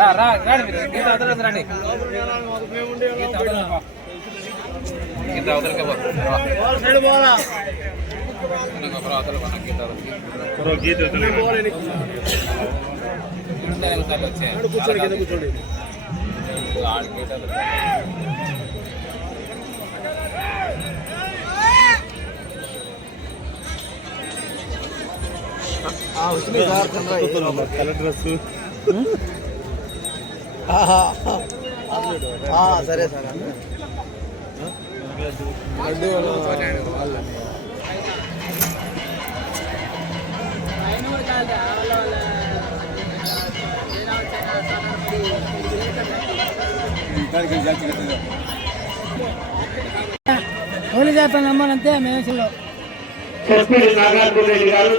రా, రా, రండి మీరు. గీత అవతలకి గీత అవతలకి పో. గీత అవతలకి. సరే సార్ ఓన్లీ చేస్తాను నమ్మాలంతే మేము చూడాలి ఎస్పీ నాగార్జున రెడ్డి గారు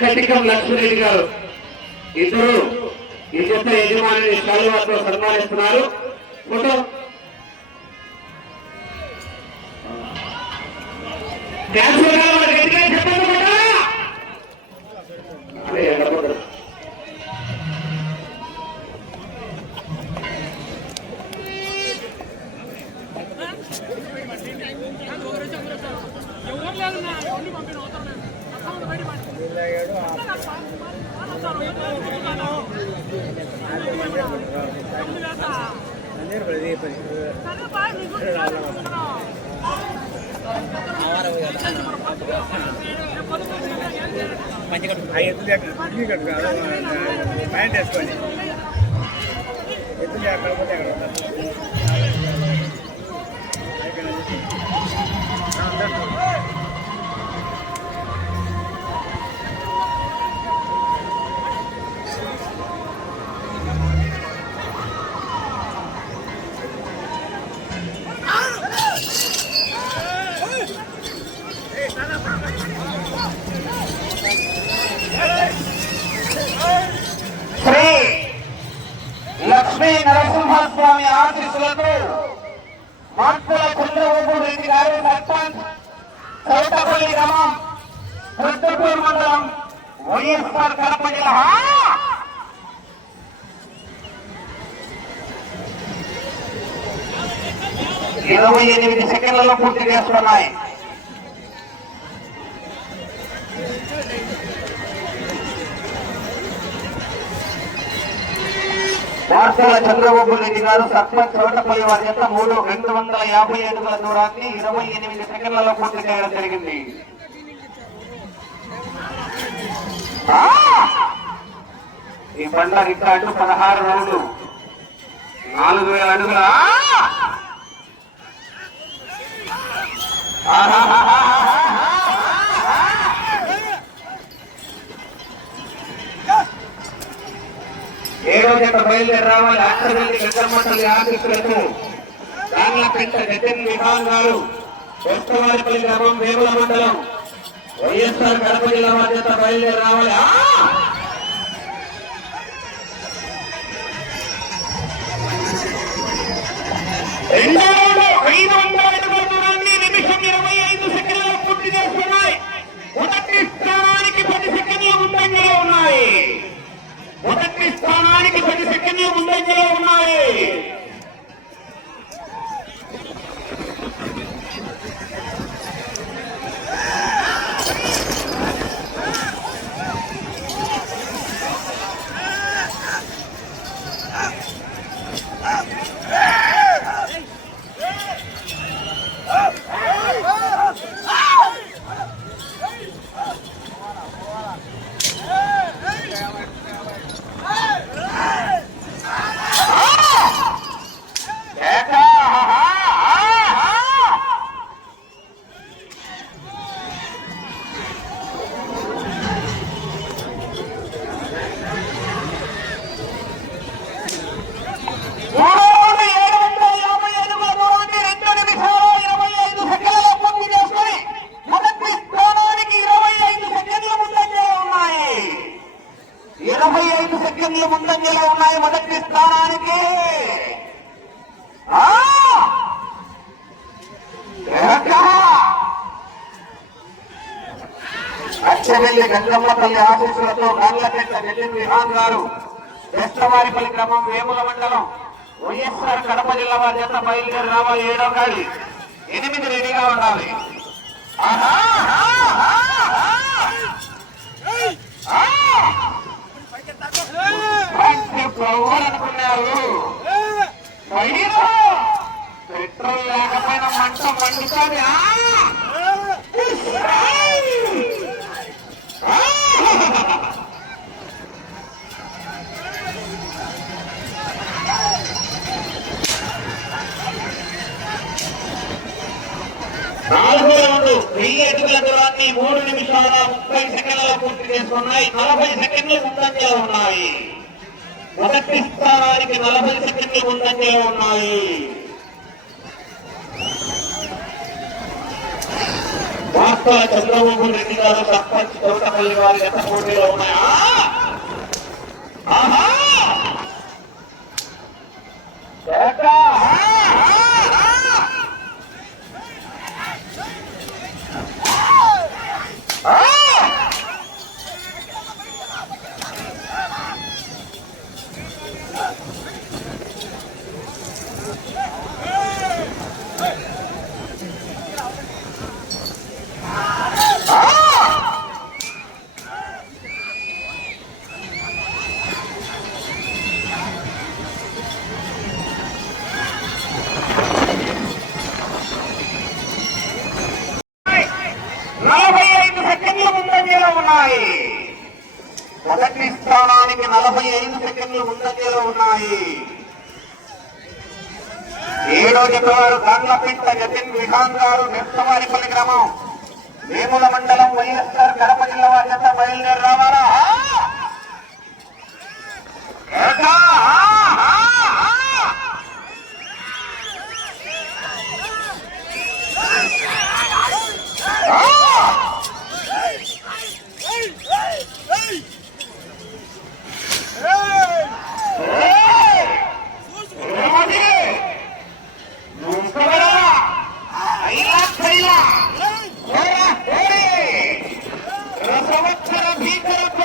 కటికం లక్ష్మీరెడ్డి గారు. ఇద్దరు ఈ జత యజమానిని శాలువాతో సన్మానిస్తున్నారు. ఫోటో. డ్యాన్స్ ప్యాంట్ వేసుకొని ఎత్తులు అక్కడ పోతే అక్కడ ఉంటారు. స్వామి ఆశీస్సులతో మార్పుల కుండవపు రెడ్డి గారు సర్పంచ్ చౌటపల్లి గ్రామం ప్రొద్దుటూరు మండలం వైఎస్ఆర్ కడప జిల్లా. ఇరవై ఎనిమిది సెకండ్లలో పూర్తి చేస్తున్నాయి వార్తల చంద్రబాబు రెడ్డి గారు సర్పంచ్ చోటపల్లి వారి యొక్క మూడు రెండు వందల యాభై అడుగుల దూరాన్ని ఇరవై ఎనిమిది సెకండ్లలో పూర్తి చేయడం జరిగింది. ఈ బండ రికార్డు పదహారు రౌండ్లు నాలుగు వేల అడుగుల. ఏడో జత బయలుదేరి రావాలి. ఆంధ్రప్రదేశ్ గద్దమండలి ఆఫీసులకు. దానిపేట జగన్ విభాగం గారు వెస్తవారిపల్లి గ్రామం వేముల మండలం. వైఎస్ఆర్ కడప జిల్లా వారి బయలుదేరి రావాలి. ఐదు వందల అడుగుల దూరాన్ని నిమిషం ఇరవై ఐదు సెకండ్లలో పూర్తి చేస్తున్నాయి. మొదటి స్థానానికి పది సెకండ్ల ముందంజలో ఉన్నాయి. మొదటి స్థానానికి పది గంగమ్మ తల్లి ఆశీస్సులతో గండ్లకెట్ల జగన్ విహాన్ గారు వెస్తవారిపల్లి గ్రామం వేముల మండలం వైఎస్ఆర్ కడప జిల్లా వారి చేత బయలుదేరి రావాలి ఏడో కాడి. ఎనిమిది రెడీగా ఉండాలి. అనుకున్నారు పెట్రోల్ లేకపోయినా మంట మండుతుంది. నాలుగో రౌండ్ వెయ్యి అడుగుల దూరాన్ని మూడు నిమిషాల ముప్పై సెకండ్ల పూర్తి చేసుకున్నాయి. నలభై సెకండ్లు ముందంజలో ఉన్నాయి. మొదటి స్థానానికి నలభై సెకండ్లు ముందంజలో ఉన్నాయి. వాస్తవ చంద్రబాబు రెడ్డి గారు సర్పంచ్ చౌటపల్లి వారు ఎంత పోటీలో ఉన్నాయా? నలభై ఐదు సెకండ్లు ముందంజలో ఉన్నాయి. ఏడో చెప్పారు గండ్లపింట జతిన్ విహాన్ గారు నెత్తవారిపల్లి గ్రామం. వేముల మండలం వైఎస్ఆర్ కడప జిల్లా వారి చేత బయలుదేరి రావాలా? Ah! Get up!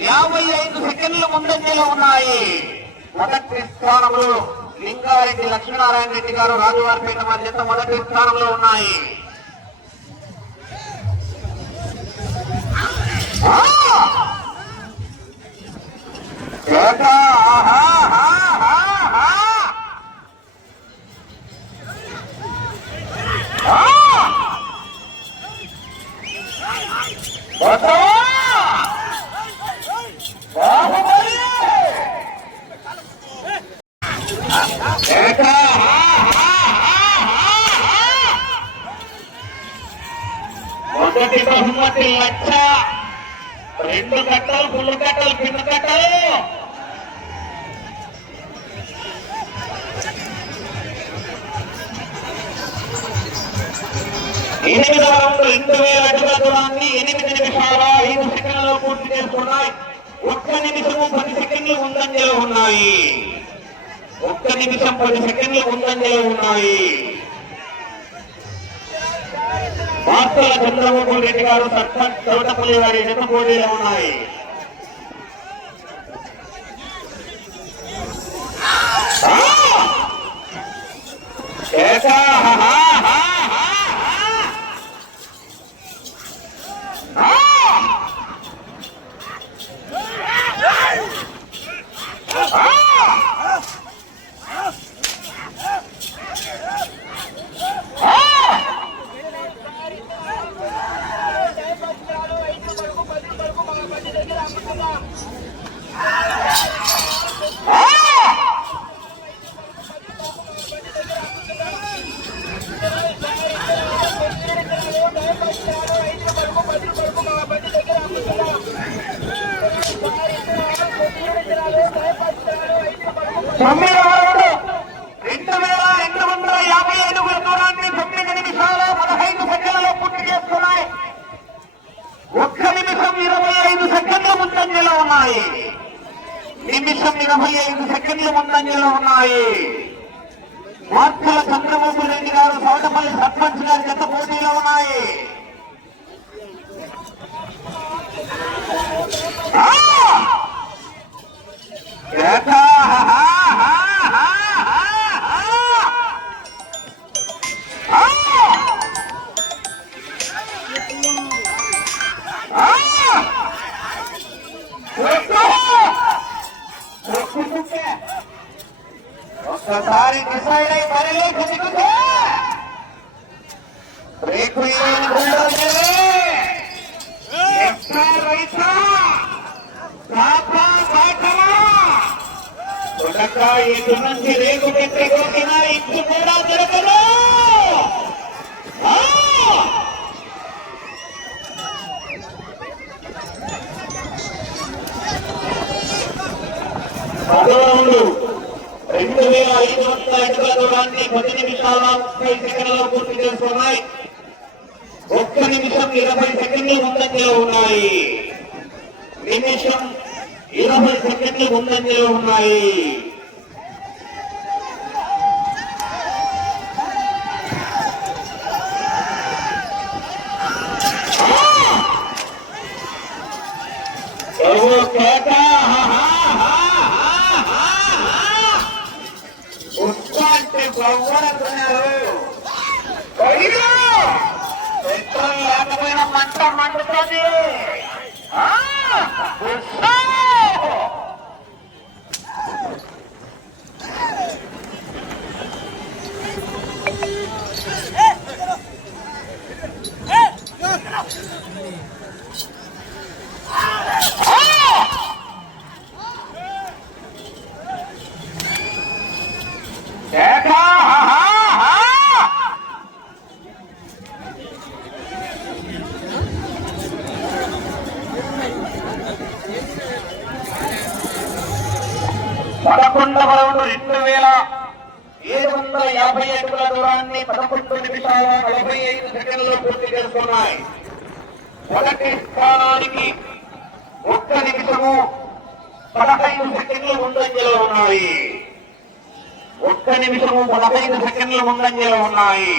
యాభై ఐదు సెకండ్ల ముందంజలో ఉన్నాయి. మొదటి స్థానంలో లింగారెడ్డి లక్ష్మీనారాయణ రెడ్డి గారు రాజువారిపేట వారి చేత మొదటి స్థానంలో ఉన్నాయి. What's up? ఆహా! ఆహా! ఆహా! ఆ! బసవా! బాహుబలి! కేక! మొదటి బహుమతి లక్ష రెండు కట్టలు ఫుల్ కట్టలు కింద కట్టలు ఎనిమిది రౌండ్ రెండు వేల అడుగుల దూరాన్ని ఎనిమిది నిమిషాల ఐదు సెకండ్లలో పూర్తి చేసుకున్నాయి ఒక్క నిమిషము పది సెకండ్లు ముందంజలో ఉన్నాయి ఒక్క నిమిషం పది సెకండ్లు ముందంజలో ఉన్నాయి వార్తల చంద్రబాబు రెడ్డి గారు సర్పంచ్ తోటపల్లి గారి జత పోటీలో ఉన్నాయి ఆ! ఏకా! హా, హా, హా, హా, హా! ఆ! ఆ! ఆ! తొమ్మిది రౌండ్లు రెండు వేల రెండు వందల యాభై అడుగుల దూరాన్ని తొమ్మిది నిమిషాల పదహైదు సెకండ్లలో పూర్తి చేసుకున్నాయి ఒక్క నిమిషం ఇరవై ఐదు సెకండ్ల ముందంజలో ఉన్నాయి నిమిషం ఇరవై ఐదు సెకండ్లు ముందంజలో ఉన్నాయి. వార్తల చంద్రబాబు రెడ్డి గారు సౌటపల్లి సర్పంచ్ గారి గత పోటీలో ఉన్నాయి. ఆ! పాపా పాఠమా కొడక ఇటు నుంచి రేగు పెట్టే కొట్టినా ఇటు కూడా దొరకదు రెండు వేల ఐదు వందల అడుగుల దూరాన్ని పది నిమిషాల ముప్పై సెకండ్లలో పూర్తి చేసుకున్నాయి ఒక్క నిమిషం ఇరవై సెకండ్లు ముందంజలో ఉన్నాయి. నిమిషం ఇరవై సెకండ్లు ముందంజలో ఉన్నాయి. లేకపోయినా మంట పదకొండవ రౌండ్ రెండు వేల ఏడు వందల యాభై అడుగుల దూరాన్ని పదకొండు నిమిషాల నలభై ఐదు సెకండ్లు పూర్తి చేస్తున్నాయి మొదటి స్థానానికి ఒక్క నిమిషము పదహైదు సెకండ్లు ముందంజలో ఉన్నాయి. ఒక్క నిమిషము పదహైదు సెకండ్ల ముందంజలో ఉన్నాయి.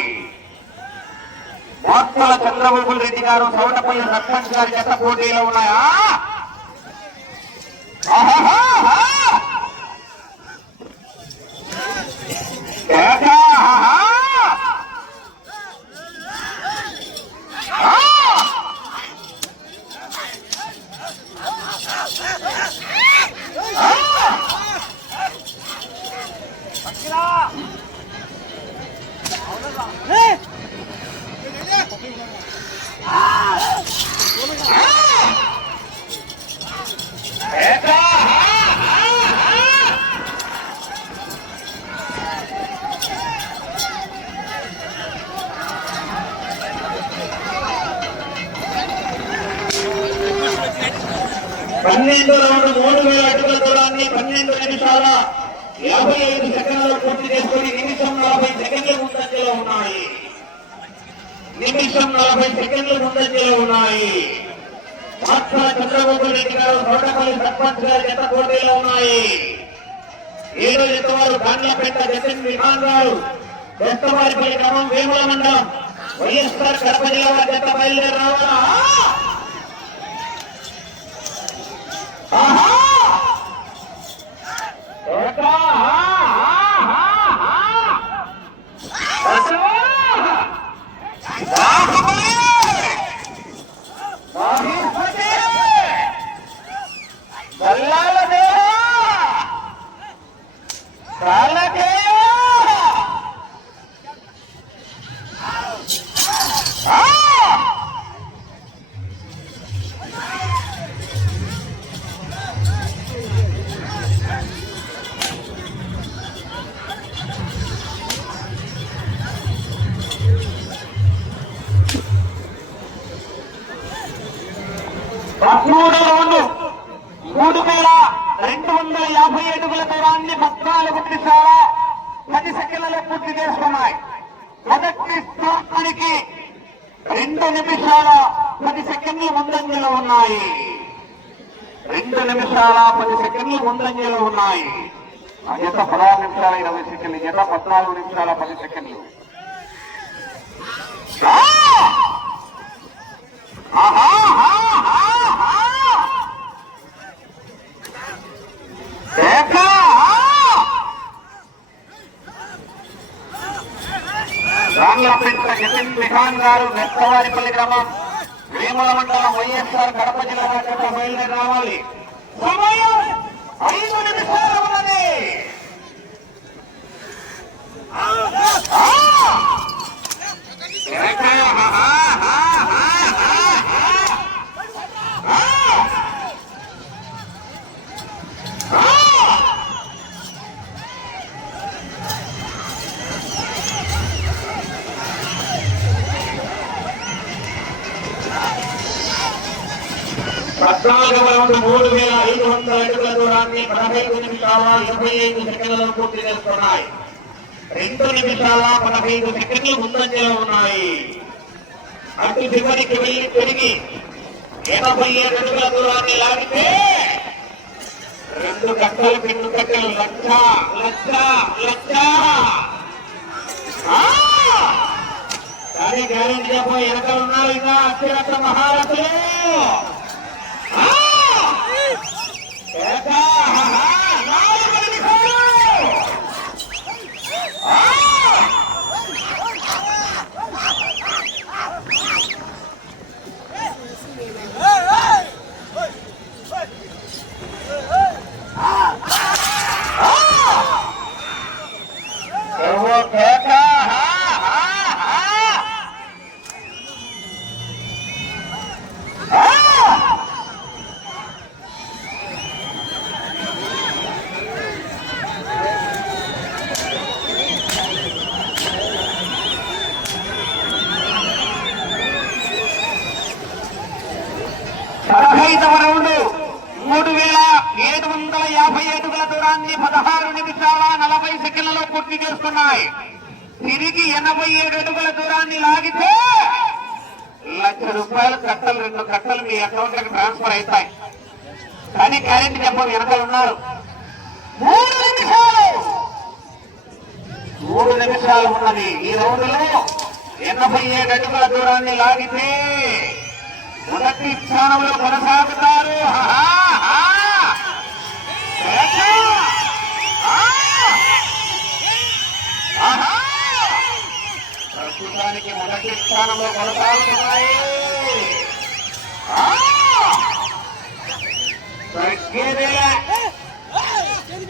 వార్తల చంద్రబాబు రెడ్డి గారు సవటపల్లి సర్పంచ్ గారి గత పోటీలో ఉన్నాయా. ఆహా Ah, ah, ah, ah. పోటీలో ఉన్నాయి ఏడు ఇంతవరకు బండ్లపేట జతిన్ విహాన్ గారు కొత్తవారిపల్లి గ్రామం వేముల మండలం వైఎస్ఆర్ కడప జిల్లా వారి జత బయలుదేరి రావాలా? ఆహా! కాలకేయ! నిమిషాల పది సెకండ్లు ముందంజలో ఉన్నాయి. ఆ జత పదహారు నిమిషాల ఇరవై సెకండ్లు ఈ పద్నాలుగు నిమిషాల పది సెకండ్లు. ఆ! ఆహా! విహాన్ గారు నెత్తవారిపల్లి గ్రామం వేముల మండలం వైఎస్ఆర్ కడప జిల్లా బయలుదేరి రావాలి. సమయం ఐదు నిమిషాలు ఉన్నది ఆ! పద్నాలుగు రౌండ్ మూడు వేల ఐదు వందల అడుగుల దూరాన్ని పదహైదు నిమిషాల ఇరవై ఐదు సెకండ్లలో పూర్తి చేస్తున్నాయి రెండు నిమిషాల పదహైదు సెకండ్లు ముందంజలో ఉన్నాయి అటు చివరికి వెళ్ళి తిరిగి ఎనభై ఏడు అడుగుల దూరాన్ని లాగితే రెండు కట్టలు రెండు కట్టలు లక్ష లక్ష లక్ష ఆ! కానీ గ్యారెంటీ ఉన్నారు ఇంకా అత్యంత మహారథులు ఏకా! ఆహా! నాలుగు నిమిషాలు! ఆ! ఏవో కేక! హా! హా! హా! ఆ! పదహైదవ రౌండ్ మూడు వేల ఏడు వందల యాభై అడుగుల దూరాన్ని పదహారు నిమిషాల నలభై సెకండ్లలో పూర్తి చేస్తున్నాయి తిరిగి ఎనభై ఏడు అడుగుల దూరాన్ని లాగితే లక్ష రూపాయల కట్టలు రెండు కట్టలు మీ అకౌంట్ ప్రయత్నం కానీ కరెంట్ చెప్ప వెనక ఉన్నారు. మూడు నిమిషాలు. మూడు నిమిషాలు ఉన్నది. ఈ రౌండ్లో ఎనభై ఏడు అడుగుల దూరాన్ని లాగితే మొదటి స్థానంలో కొనసాగుతారు. ప్రస్తుతానికి మొదటి స్థానంలో కొనసాగుతున్నాయి. తగ్గేదేలే.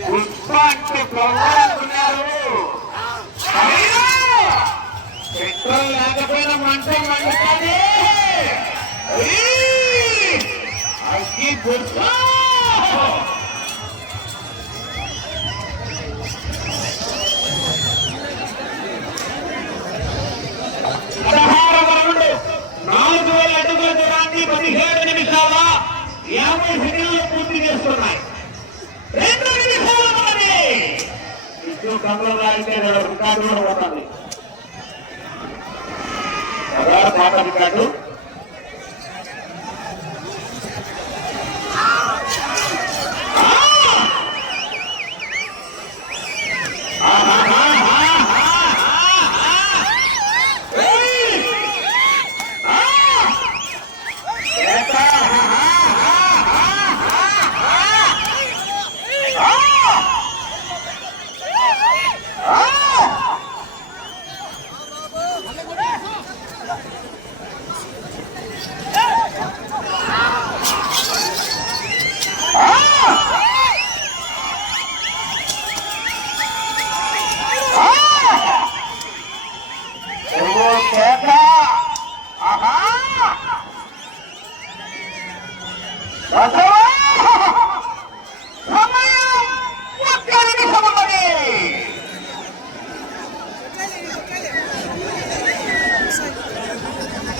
పుష్ప అంటే పొంగాలనుకున్నారు అయినా పెట్రోల్ లేకపోయినా మంట మండుతుంది అయ్యి! అగ్గి బుర్ర! విష్ణు రికార్డు కూడా పోతుంది పాట రికార్డు ఓ కేక ఆహా బసవా! సమయం ఒక్క నిమిషం ఉన్నది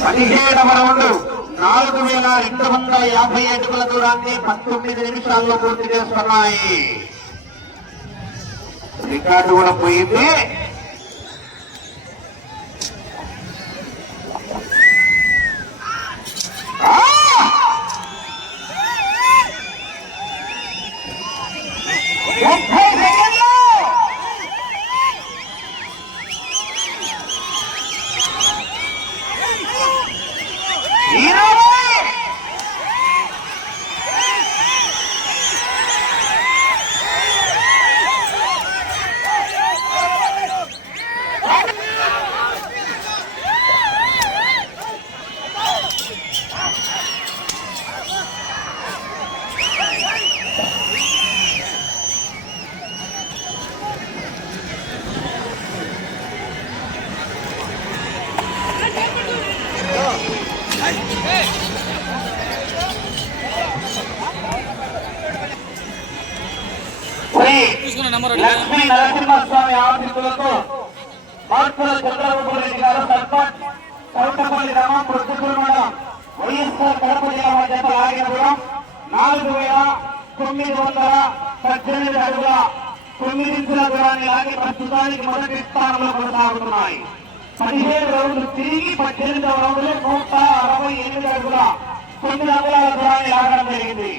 పదిహేడవ రౌండ్ నాలుగు వేల రెండు వందల యాభై అడుగుల దూరాన్ని పంతొమ్మిది నిమిషాల్లో పూర్తి చేస్తున్నాయి. రికార్డు కూడా పోయింది. లక్ష్మీ నరసింహస్వామి ఆశీస్సులతో మార్పుల చంద్రబాబు రెడ్డి గారు సర్పంచ్ చౌటపల్లి గ్రామం ప్రొద్దుటూరు మండలం వైఎస్ఆర్ కడప జిల్లా మధ్య ఆగినపురం నాలుగు వేల తొమ్మిది వందల పద్దెనిమిది అడుగుల తొమ్మిది ఇంచుల దూరాన్ని లాగి ప్రస్తుతానికి మొదటి స్థానంలో కొనసాగుతున్నాయి. పదిహేడు రౌండ్లు తిరిగి పద్దెనిమిదవ రౌండ్లో నూట అరవై ఎనిమిది అడుగుల తొమ్మిది అంగుళాల దూరాన్ని లాగడం జరిగింది.